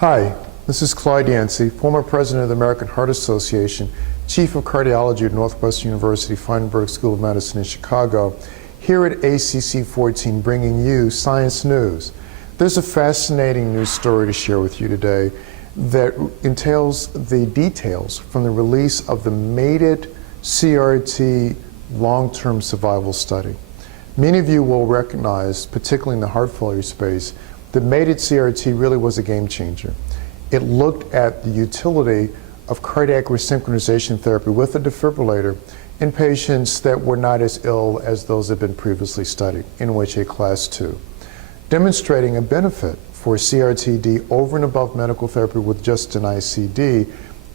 Hi, this is Clyde Yancy, former president of the American Heart Association, chief of cardiology at Northwestern University Feinberg School of Medicine in Chicago, here at ACC 14 bringing you Science News. There's a fascinating news story to share with you today that entails the details from the release of the MADIT CRT long-term survival study. Many of you will recognize, particularly in the heart failure space, that MADIT CRT really was a game changer. It looked at the utility of cardiac resynchronization therapy with a defibrillator in patients that were not as ill as those that had been previously studied in OHA class 2, demonstrating a benefit for CRT-D over and above medical therapy with just an ICD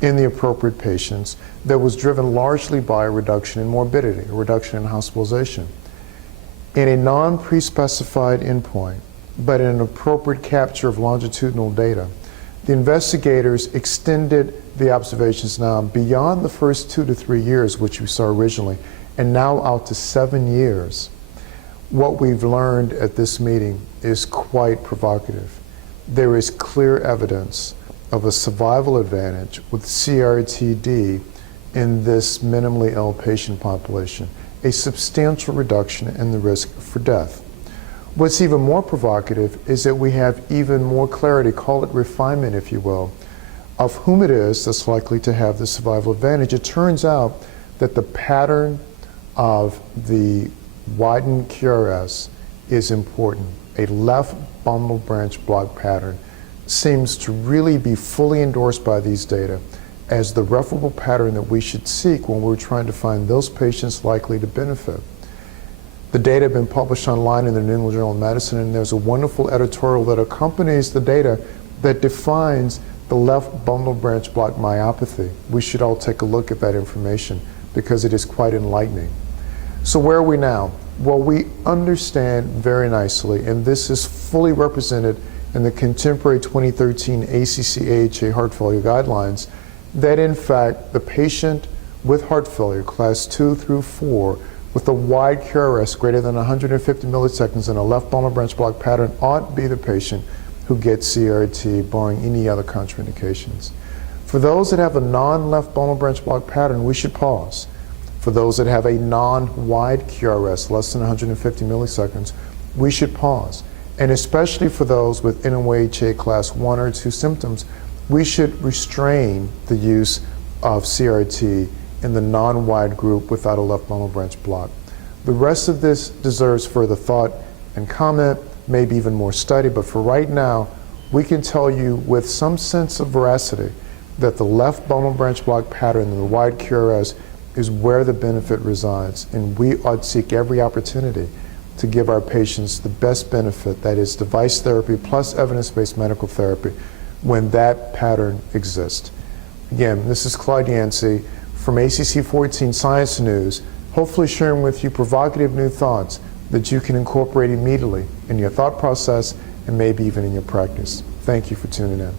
in the appropriate patients that was driven largely by a reduction in morbidity, a reduction in hospitalization. In a non-pre-specified endpoint, but in an appropriate capture of longitudinal data, the investigators extended the observations now beyond the first 2 to 3 years, which we saw originally, and now out to 7 years. What we've learned at this meeting is quite provocative. There is clear evidence of a survival advantage with CRT-D in this minimally ill patient population, a substantial reduction in the risk for death. What's even more provocative is that we have even more clarity, call it refinement if you will, of whom it is that's likely to have the survival advantage. It turns out that the pattern of the widened QRS is important. A left bundle branch block pattern seems to really be fully endorsed by these data as the referable pattern that we should seek when we're trying to find those patients likely to benefit. The data have been published online in the New England Journal of Medicine, and there's a wonderful editorial that accompanies the data that defines the left bundle branch block myopathy. We should all take a look at that information because it is quite enlightening. So where are we now? Well, we understand very nicely, and this is fully represented in the contemporary 2013 ACC-AHA heart failure guidelines, that in fact the patient with heart failure, class 2 through 4, with a wide QRS greater than 150 milliseconds and a left bundle branch block pattern ought to be the patient who gets CRT, barring any other contraindications. For those that have a non-left bundle branch block pattern, we should pause. For those that have a non-wide QRS, less than 150 milliseconds, we should pause. And especially for those with NOAHA class 1 or 2 symptoms, we should restrain the use of CRT in the non-wide group without a left bundle branch block. The rest of this deserves further thought and comment, maybe even more study, but for right now, we can tell you with some sense of veracity that the left bundle branch block pattern and the wide QRS is where the benefit resides, and we ought to seek every opportunity to give our patients the best benefit, that is device therapy plus evidence-based medical therapy, when that pattern exists. Again, this is Clyde Yancy from ACC 14 Science News, hopefully sharing with you provocative new thoughts that you can incorporate immediately in your thought process and maybe even in your practice. Thank you for tuning in.